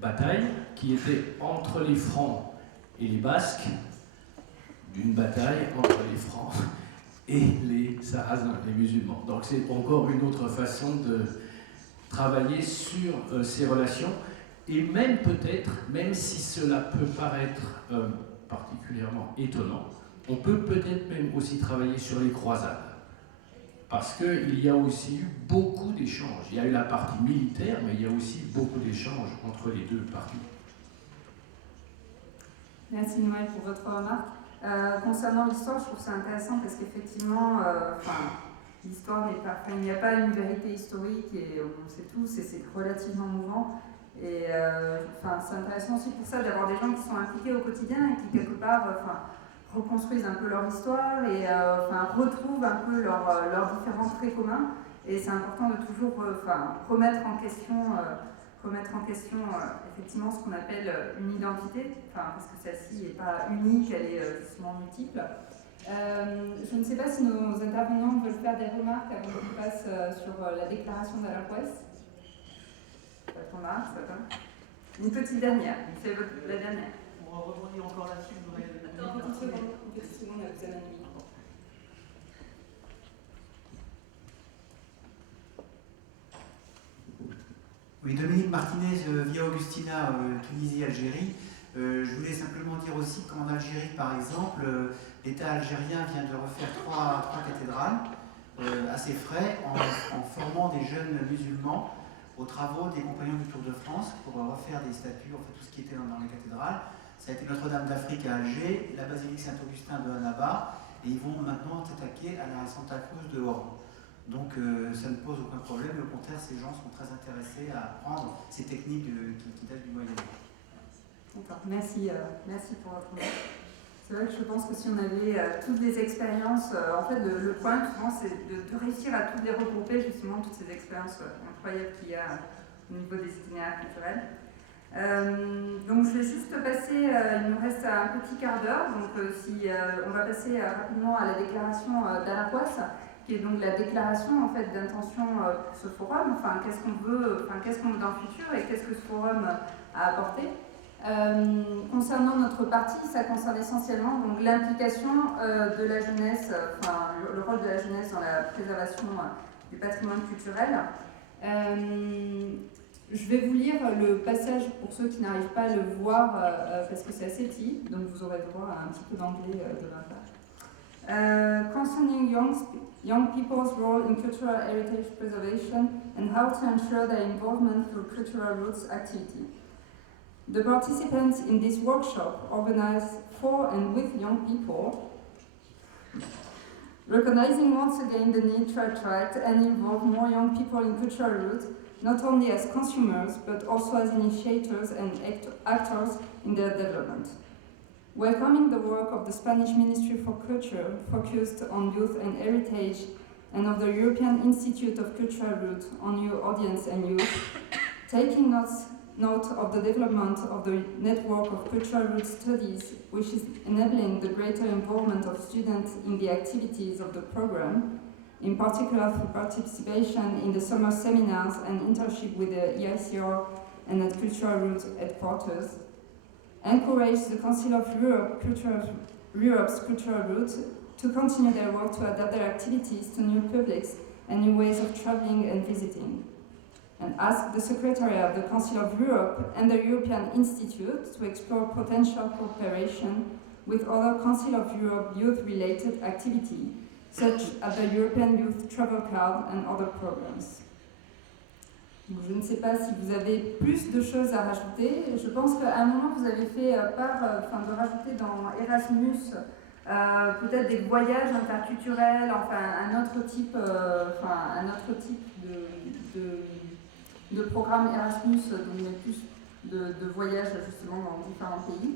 bataille qui était entre les Francs et les Basques, d'une bataille entre les Francs et les Sarrasins, les musulmans. Donc c'est encore une autre façon de travailler sur ces relations, et même peut-être, même si cela peut paraître particulièrement étonnant, on peut peut-être même aussi travailler sur les croisades. Parce qu'il y a aussi eu beaucoup d'échanges. Il y a eu la partie militaire, mais il y a aussi beaucoup d'échanges entre les deux parties. Merci Noël pour votre remarque. Concernant l'histoire, je trouve ça intéressant parce qu'effectivement, l'histoire n'est pas... il n'y a pas une vérité historique, et on sait tous, et c'est relativement mouvant. Et c'est intéressant aussi pour ça d'avoir des gens qui sont impliqués au quotidien et qui, quelque part, reconstruisent un peu leur histoire et retrouvent un peu leurs différents traits communs. Et c'est important de toujours remettre en question effectivement ce qu'on appelle une identité, parce que celle-ci n'est pas unique, elle est justement multiple. Je ne sais pas si nos intervenants veulent faire des remarques avant qu'on passe sur la déclaration d'Alaquès. Pas de remarques, ça va. Une petite dernière, c'est la dernière. On va rebondir encore là-dessus. Une petite seconde, vous avez un demi. Oui, Dominique Martinez, Via Augustina, Tunisie, Algérie. Je voulais simplement dire aussi qu'en Algérie, par exemple, l'État algérien vient de refaire trois cathédrales à ses frais en formant des jeunes musulmans aux travaux des compagnons du Tour de France pour refaire des statues, en fait tout ce qui était dans les cathédrales. Ça a été Notre-Dame d'Afrique à Alger, la basilique Saint-Augustin de Annaba, et ils vont maintenant s'attaquer à la Santa Cruz de Oran. Donc ça ne pose aucun problème, et au contraire, ces gens sont très intéressés à apprendre ces techniques qui datent du Moyen-Âge. D'accord, merci pour votre remarque. C'est vrai que je pense que si on avait toutes les expériences, en fait le point souvent c'est de réussir à toutes les regrouper, justement toutes ces expériences incroyables qu'il y a au niveau des itinéraires culturels. Donc je vais juste passer, il nous reste un petit quart d'heure, donc on va passer rapidement à la déclaration d'Alaquès, qui est donc la déclaration en fait d'intention pour ce forum, qu'est-ce qu'on veut dans le futur et qu'est-ce que ce forum a apporté. Concernant notre partie, ça concerne essentiellement donc l'implication de la jeunesse, le rôle de la jeunesse dans la préservation du patrimoine culturel. Je vais vous lire le passage pour ceux qui n'arrivent pas à le voir parce que c'est assez petit, donc vous aurez droit à un petit peu d'anglais de ma part. Concerning young people's role in cultural heritage preservation and how to ensure their involvement through cultural roots activity. The participants in this workshop, organized for and with young people, recognizing once again the need to attract and involve more young people in cultural roots, not only as consumers, but also as initiators and actors in their development. Welcoming the work of the Spanish Ministry for Culture, focused on youth and heritage, and of the European Institute of Cultural Roots on new audience and youth, taking note of the development of the network of cultural roots studies, which is enabling the greater involvement of students in the activities of the program, in particular through participation in the summer seminars and internship with the EICR and at Cultural Roots headquarters. Encourage the Council of Europe's Cultural Roots to continue their work to adapt their activities to new publics and new ways of traveling and visiting. And ask the Secretariat of the Council of Europe and the European Institute to explore potential cooperation with other Council of Europe youth-related activities, such as the European Youth Travel Card and other programs. Donc, je ne sais pas si vous avez plus de choses à rajouter. Je pense qu'à un moment, vous avez fait part de rajouter dans Erasmus peut-être des voyages interculturels, un autre type de programme Erasmus, donc plus de voyages justement dans différents pays.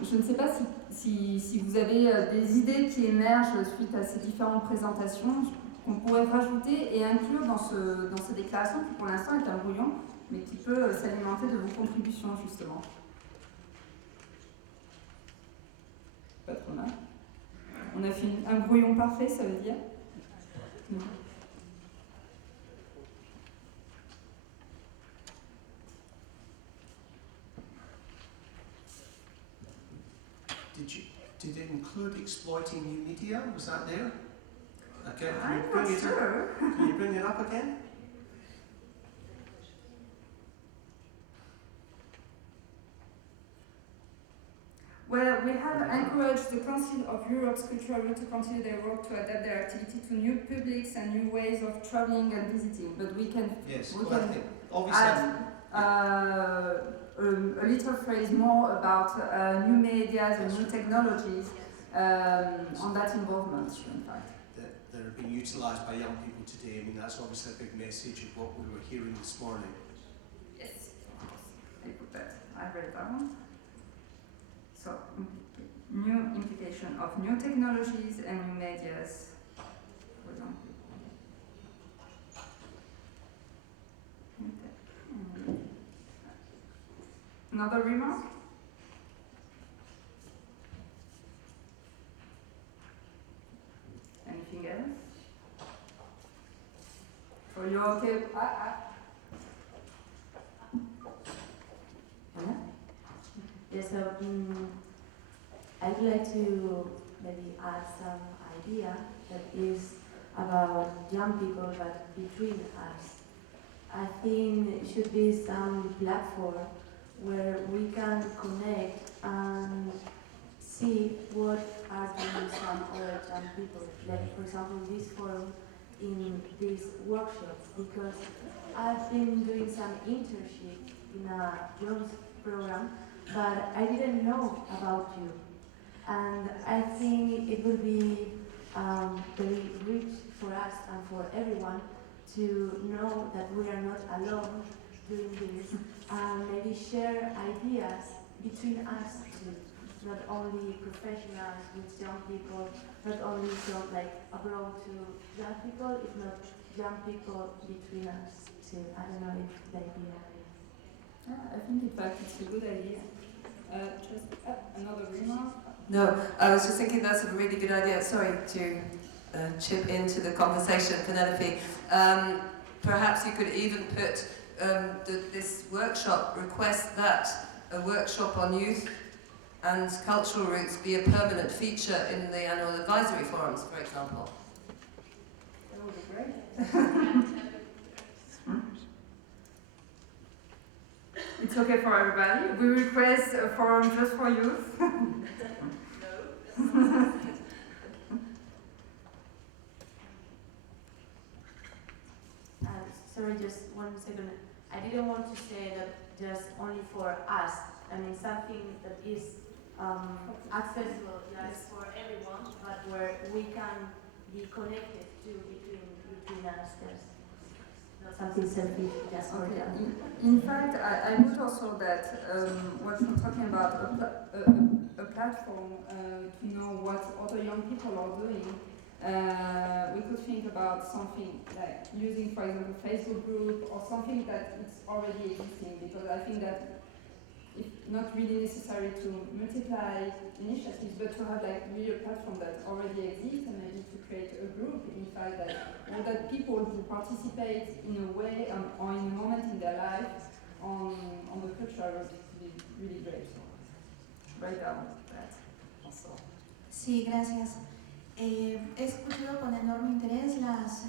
Je ne sais pas si vous avez des idées qui émergent suite à ces différentes présentations qu'on pourrait rajouter et inclure dans cette déclaration qui pour l'instant est un brouillon, mais qui peut s'alimenter de vos contributions justement. Pas trop mal. On a fait un brouillon parfait, ça veut dire non. did it include exploiting new media? Was that there? Okay, I'm not sure. Can you bring it up again? Well, we have encouraged the Council of Europe's Cultural Route to continue their work to adapt their activity to new publics and new ways of traveling and visiting. But we can add a little phrase more about new medias and new technologies on that involvement, in fact. That are being utilised by young people today. I mean, that's obviously a big message of what we were hearing this morning. Yes, of course. I put that. I read that one. So, new implication of new technologies and new medias for young people. Okay. Another remark? Anything else? So you're okay? Yes, so I'd like to maybe add some idea that is about young people, but between us. I think it should be some platform where we can connect and see what are doing some other young people. Like, for example, this forum in this workshop, because I've been doing some internship in a Jones program, but I didn't know about you. And I think it will be very rich for us and for everyone to know that we are not alone doing this, and maybe share ideas between us too. Not only professionals with young people, not only from like abroad to young people, if not young people between us too. I don't know if the idea is. Yeah, I think in fact it's a good idea. Just another remark? No, I was just thinking that's a really good idea. Sorry to chip into the conversation, Penelope. Perhaps you could even put this workshop, request that a workshop on youth and cultural roots be a permanent feature in the annual advisory forums, for example. That would be great. It's okay for everybody. We request a forum just for youth. Sorry, just 1 second. I didn't want to say that just only for us. I mean, something that is accessible just for everyone, but where we can be connected to between us. There's not something selfish just for them. In fact, I would also that what you're talking about, a platform to know what other young people are doing. We could think about something like using, for example, Facebook group or something that it's already existing, because I think that it's not really necessary to multiply initiatives, but to have like really a platform that already exists, and maybe to create a group, in fact, that people who participate in a way or in a moment in their life on the culture would be really great. Write down that also. Sí, gracias. He escuchado con enorme interés las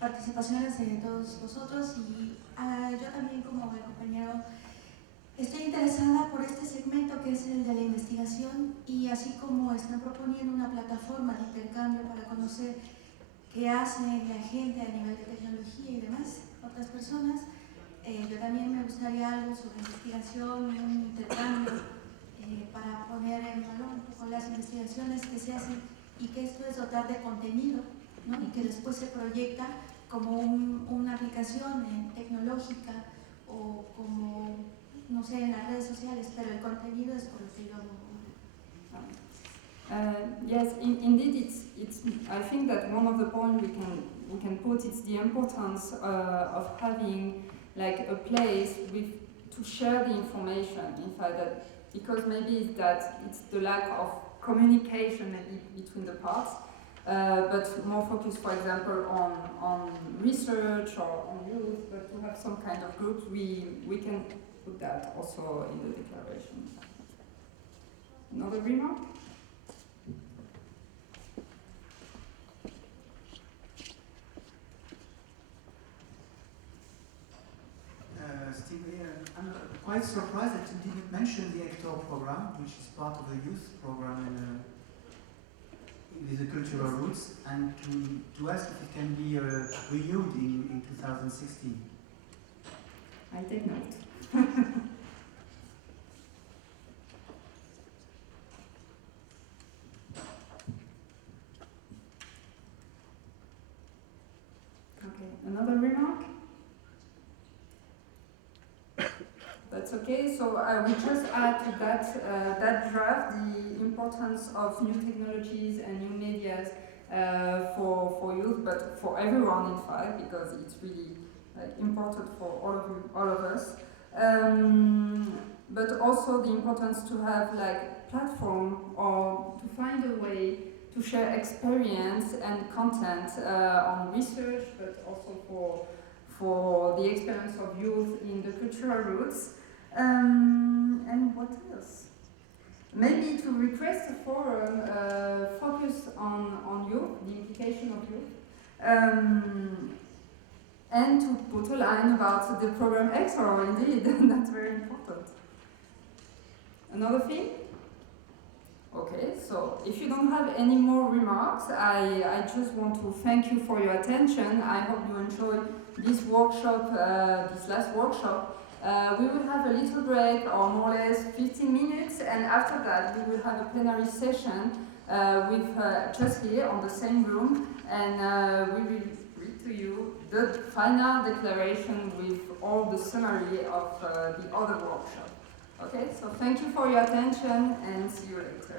participaciones de todos vosotros y yo también, como el compañero, estoy interesada por este segmento que es el de la investigación, y así como están proponiendo una plataforma de intercambio para conocer qué hace la gente a nivel de tecnología y demás, otras personas, yo también me gustaría algo sobre investigación, un intercambio para poner en valor un poco las investigaciones que se hacen, y que esto es dotar de contenido, ¿no? Y que después se proyecta como una aplicación tecnológica o como, no sé, en las redes sociales, pero el contenido es por lo que yo Yes, indeed, it's. I think that one of the points we can put is the importance of having like a place to share the information. In fact, that because maybe it's the lack of communication maybe between the parts, but more focused, for example, on research or on youth, but to have some kind of groups, we can put that also in the declaration. Another remark? Steve, I'm quite surprised that you didn't mention the Hector program, which is part of the youth program with the cultural roots, and to ask if it can be renewed in 2016. I take note. Okay, another remark? That's okay. So I will just add to that draft the importance of new technologies and new medias for youth, but for everyone in fact, because it's really important for all of us. But also the importance to have platform or to find a way to share experience and content on research, but also for the experience of youth in the cultural roots. And what else? Maybe to request a forum focused on youth, the implication of youth, and to put a line about the program Hector, indeed, that's very important. Another thing? Okay, so if you don't have any more remarks, I just want to thank you for your attention. I hope you enjoyed this workshop, this last workshop. We will have a little break, or more or less 15 minutes, and after that we will have a plenary session with just here on the same room, and we will read to you the final declaration with all the summary of the other workshop. Okay, so thank you for your attention and see you later.